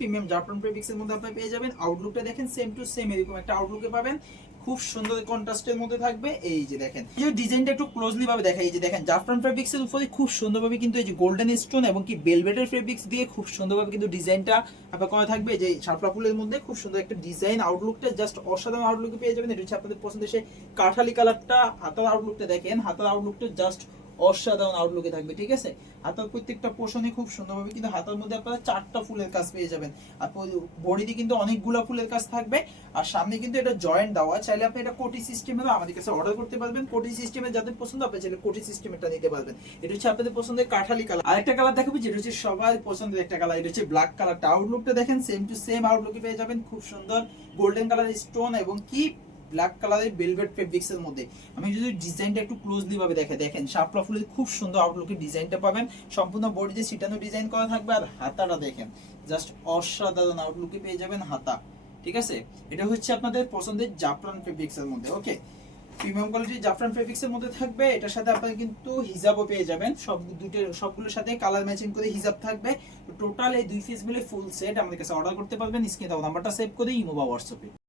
Premium Japan ফেব্রিক্সের মধ্যে আপনি পেয়ে যাবেন। আউটলুকটা দেখেন সেম টু সেম এরকম একটা আউটলুকে পাবেন। খুব সুন্দর কন্ট্রাস্টের মধ্যে থাকবে। এই যে দেখেন, এই যে ডিজাইনটা একটু ক্লোজলি ভাবে দেখা এই যে দেখেন জাফরান ফেব্রিক্স এর উপরে খুব সুন্দরভাবে কিন্তু এই যে গোল্ডেন স্টোন এবং কি বেলভেটের ফেব্রিক্স দিয়ে খুব সুন্দরভাবে কিন্তু ডিজাইনটা আপনার করা থাকবে। যে শাপলা ফুলের মধ্যে খুব সুন্দর একটা ডিজাইন আউটলুকটা জাস্ট অসাধারণ আউটলুকে পেয়ে যাবেন। এটা হচ্ছে আপনাদের পছন্দের সেই কাঠালি কালারটা হাতার আউটলুকটা দেখেন। হাতার আউটলুকটা জাস্ট অসাধারণ আউটলুকে থাকবে, ঠিক আছে? হাতার প্রত্যেকটা পোষণে খুব সুন্দরভাবে, কিন্তু হাতার মধ্যে আপনারা চারটা ফুলের কাজ পেয়ে যাবেন। আর বডিতে কিন্তু অনেকগুলা ফুলের কাজ থাকবে, আর সামনে কিন্তু এটা জয়েন্ট দেওয়া। চাইলে আপনি এটা কোটি সিস্টেমের আমাদের কাছে অর্ডার করতে পারবেন। কোটি সিস্টেমে যাদের পছন্দ, আপনি চাইলে কোটি সিস্টেমেরটা নিতে পারবেন। এটা হচ্ছে আপনাদের পছন্দের কাঠালি কালার আরেকটা কালার দেখাবো, যেটা হচ্ছে সবার পছন্দের একটা কালার এটা হচ্ছে ব্ল্যাক কালারটা আউটলুকটা দেখেন সেম টু সেম আউটলুকে পেয়ে যাবেন। খুব সুন্দর গোল্ডেন কালার স্টোন এবং কি? ব্ল্যাক কালারের ভেলভেট ফেব্রিক্স এর মধ্যে। আমি যদি ডিজাইনটা একটু ক্লোজলি ভাবে দেখে, দেখেন, শাপলা ফুলের খুব সুন্দর আউটলুকের ডিজাইনটা পাবেন। সম্পূর্ণ বডিতে সিটানো ডিজাইন করা থাকবে আর হাতাটা দেখেন জাস্ট অসাধারণ আউটলুকে পেয়ে যাবেন হাতা, ঠিক আছে? এটা হচ্ছে আপনাদের পছন্দের জাফরান ফেব্রিক্স এর মধ্যে ওকে প্রিমিয়াম কোয়ালিটির জাফরান ফেব্রিক্স এর মধ্যে থাকবে, এটার সাথে আপনারা কিন্তু হিজাবও পেয়ে যাবেন। সব দুটো, সবগুলোর সাথে কালার ম্যাচিং করে হিজাব থাকবে। টোটাল এই দুই পিস মিলে ফুল সেট আমাদের কাছে অর্ডার করতে পারবেন স্ক্রিনে দাও নাম্বারটা সেভ করে ইমো বা হোয়াটসঅ্যাপে